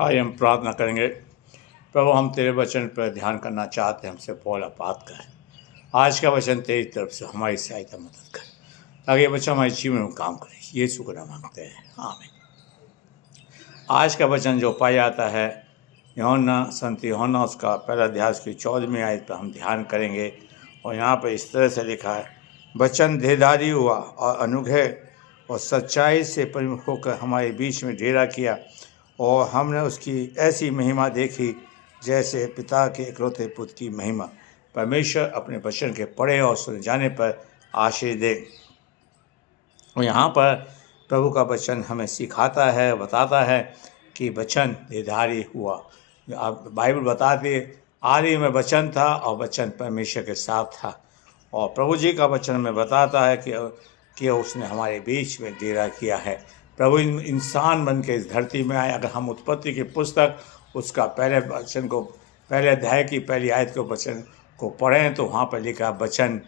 आज हम प्रार्थना करेंगे। प्रभु, हम तेरे वचन पर ध्यान करना चाहते हैं, हमसे बोला बात कर। आज का वचन तेरी तरफ से हमारी सहायता मदद कर, ताकि ये वचन हमारे जीवन में काम करे। यीशु को नाम मांगते हैं, आमीन। आज का वचन जो पाया जाता है यूहन्ना उसका पहला अध्याय की 14वीं आयत पर हम ध्यान करेंगे। और यहाँ पर इस तरह से लिखा है, वचन देहधारी हुआ और अनुग्रह और सच्चाई से परिमुख होकर हमारे बीच में डेरा किया, और हमने उसकी ऐसी महिमा देखी जैसे पिता के इकलौते पुत्र की महिमा। परमेश्वर अपने वचन के पढ़े और सुने जाने पर आशीष दे। और यहाँ पर प्रभु का वचन हमें सिखाता है, बताता है कि वचन देहधारी हुआ। आप बाइबल बताती है, आदि में वचन था और वचन परमेश्वर के साथ था। और प्रभु जी का वचन में बताता है कि उसने हमारे बीच में डेरा किया है। प्रभु इंसान बन के इस धरती में आए। अगर हम उत्पत्ति की पुस्तक उसका पहले अध्याय की पहली आयत के वचन को पढ़ें तो वहाँ पर लिखा, वचन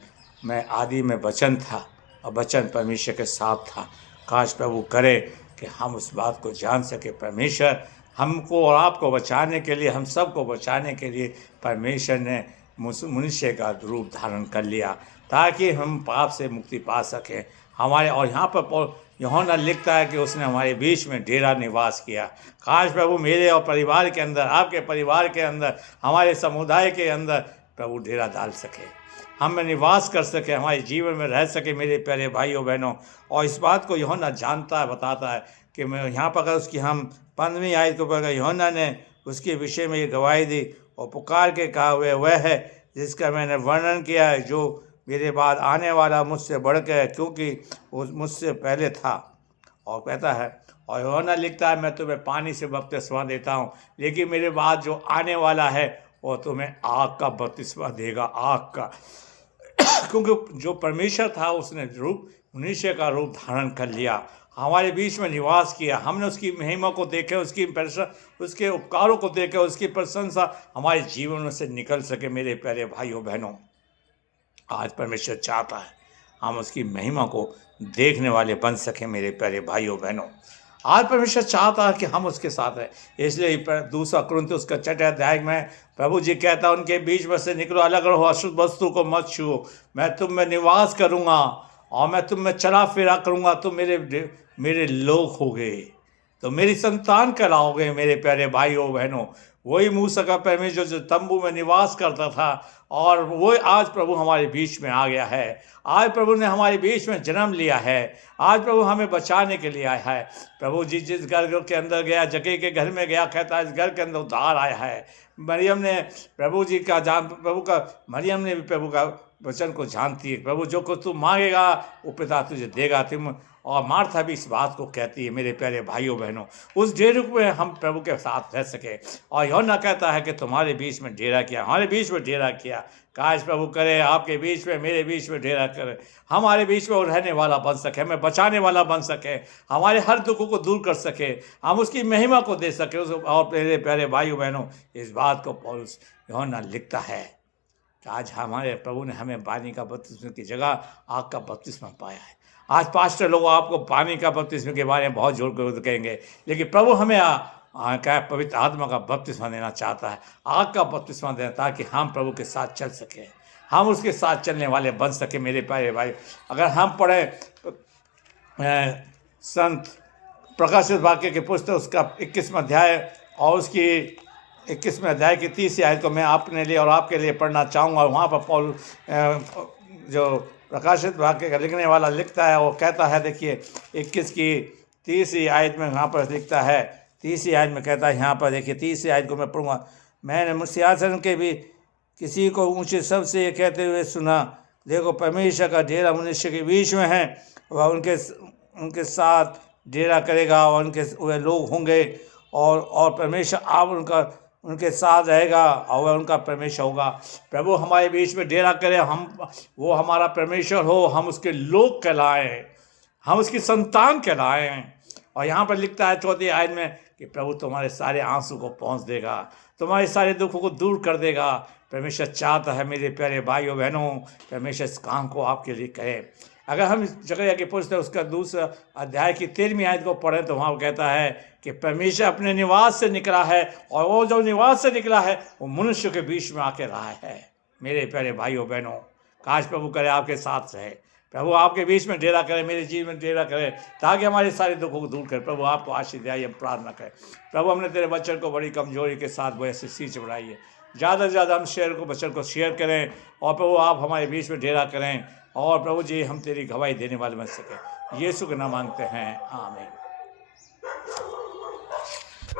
में आदि में वचन था और वचन परमेश्वर के साथ था। काश प्रभु करे कि हम उस बात को जान सके। परमेश्वर हमको और आपको बचाने के लिए, हम सबको बचाने के लिए परमेश्वर ने मनुष्य का रूप धारण कर लिया, ताकि हम पाप से मुक्ति पा सकें। और यहाँ पर यूहन्ना लिखता है कि उसने हमारे बीच में डेरा निवास किया। काश प्रभु मेरे और परिवार के अंदर, आपके परिवार के अंदर, हमारे समुदाय के अंदर प्रभु डेरा डाल सके, हम में निवास कर सके, हमारे जीवन में रह सके मेरे प्यारे भाइयों बहनों। और इस बात को यूहन्ना जानता है, बताता है कि मैं यहाँ पर अगर उसकी हम 15वीं आयत को पढ़कर यूहन्ना ने उसके विषय में ये गवाही दी और पुकार के कहा हुए वह है जिसका मैंने वर्णन किया है, जो मेरे बाद आने वाला मुझसे बढ़ के, क्योंकि वो मुझसे पहले था। और कहता है, और यूहन्ना लिखता है, मैं तुम्हें पानी से बपतिस्मा देता हूँ, लेकिन मेरे बाद जो आने वाला है वो तुम्हें आग का बपतिस्मा देगा, आग का। क्योंकि जो परमेश्वर था उसने मनुष्य का रूप धारण कर लिया, हमारे बीच में निवास किया। हमने उसकी महिमा को देखे, उसके उपकारों को देखे, उसकी प्रशंसा हमारे जीवन में से निकल सके। मेरे प्यारे भाइयों बहनों, आज परमेश्वर चाहता है हम उसकी महिमा को देखने वाले बन सके। मेरे प्यारे भाइयों बहनों, आज परमेश्वर चाहता है कि हम उसके साथ हैं। इसलिए 2 कुरिन्थियों उसका 6 अध्याय में प्रभु जी कहता है, उनके बीच में से निकलो, अलग रहो, अशुद्ध वस्तु को मत छुओ, मैं तुम में निवास करूँगा और मैं तुम में चला फिरा करूँगा। तुम मेरे लोग हो गए, तो मेरी संतान कहलाओगे। मेरे प्यारे भाइयों बहनों, वही मूसा का परमेश्वर जो तंबू में निवास करता था, और वो आज प्रभु हमारे बीच में आ गया है। आज प्रभु ने हमारे बीच में जन्म लिया है। आज प्रभु हमें बचाने के लिए आया है। प्रभु जी जिस घर के अंदर गया, जगह के घर में गया, कहता है इस घर के अंदर उद्धार आया है। मरियम ने मरियम ने भी प्रभु का वचन को जानती है। प्रभु जो कुछ तू मांगेगा वो पिता तुझे देगा। और मार्था भी इस बात को कहती है। मेरे प्यारे भाइयों बहनों, उस डेरे में हम प्रभु के साथ रह सके। और यूहन्ना कहता है कि तुम्हारे बीच में डेरा किया, हमारे बीच में डेरा किया। काश प्रभु करे आपके बीच में, मेरे बीच में डेरा करे, हमारे बीच में वो रहने वाला बन सके, हमें बचाने वाला बन सके, हमारे हर दुखों को दूर कर सके, हम उसकी महिमा को दे सके। और मेरे प्यारे भाइयों बहनों, इस बात को पौलुस यूहन्ना लिखता है कि आज हमारे प्रभु ने हमें पानी का बपतिस्मा की जगह आग का बपतिस्मा पाया है। आज पास्टर लोग आपको पानी का बपतिस्मा के बारे में बहुत जोर कर कहेंगे, लेकिन प्रभु हमें क्या पवित्र आत्मा का बपतिस्मा देना चाहता है, आग का बपतिस्मा देना, ताकि हम प्रभु के साथ चल सके, हम उसके साथ चलने वाले बन सके। मेरे प्यारे भाई, अगर हम पढ़ें संत प्रकाशित वाक्य की पुस्तक उसका 21वां अध्याय और उसकी 21वें अध्याय की 30वीं आयत को मैं अपने लिए और आपके लिए पढ़ना चाहूँगा। वहाँ पर पौल जो प्रकाशित वाक्य का लिखने वाला लिखता है, वो कहता है, देखिए 21 की 30वीं आयत में यहाँ पर लिखता है, 30वीं आयत में कहता है, यहाँ पर देखिए 30वीं आयत को मैं पढ़ूँगा। मैंने सिंहासन के भी किसी को ऊँचे शब्द से ये कहते हुए सुना, देखो परमेश्वर का डेरा मनुष्य के बीच में है, वह उनके साथ डेरा करेगा और वे लोग होंगे, और परमेश्वर आप उनके साथ रहेगा और वह उनका परमेश्वर होगा। प्रभु हमारे बीच में डेरा करे, वो हमारा परमेश्वर हो, हम उसके लोग कहलाएं, हम उसकी संतान कहलाएं। और यहाँ पर लिखता है 4वीं आयत में कि प्रभु तुम्हारे सारे आंसू को पहुँच देगा, तुम्हारे सारे दुखों को दूर कर देगा। परमेश्वर चाहता है मेरे प्यारे भाइयों बहनों, परमेश्वर इस काम को आपके लिए करे। अगर हम जकरिया की पुस्तक उसका 2 अध्याय की 13वीं आयत को पढ़ें तो वहाँ कहता है कि परमेश्वर अपने निवास से निकला है, और वो जो निवास से निकला है वो मनुष्य के बीच में आके रहा है। मेरे प्यारे भाइयों बहनों, काश प्रभु करे आपके साथ रहे, प्रभु आपके बीच में डेरा करे, मेरे जीवन में डेरा करे, ताकि हमारे सारे दुखों को दूर करे। प्रभु आपको आशीष दे, हम प्रार्थना करें। प्रभु हमने तेरे वचन को बड़ी कमजोरी के साथ वो ऐसे सींच बढ़ाइए, ज़्यादा से ज़्यादा हम वचन को शेयर करें, और प्रभु आप हमारे बीच में डेरा करें, और प्रभु जी हम तेरी गवाही देने वाले बन सकें। यीशु के नाम मांगते हैं, आमीन।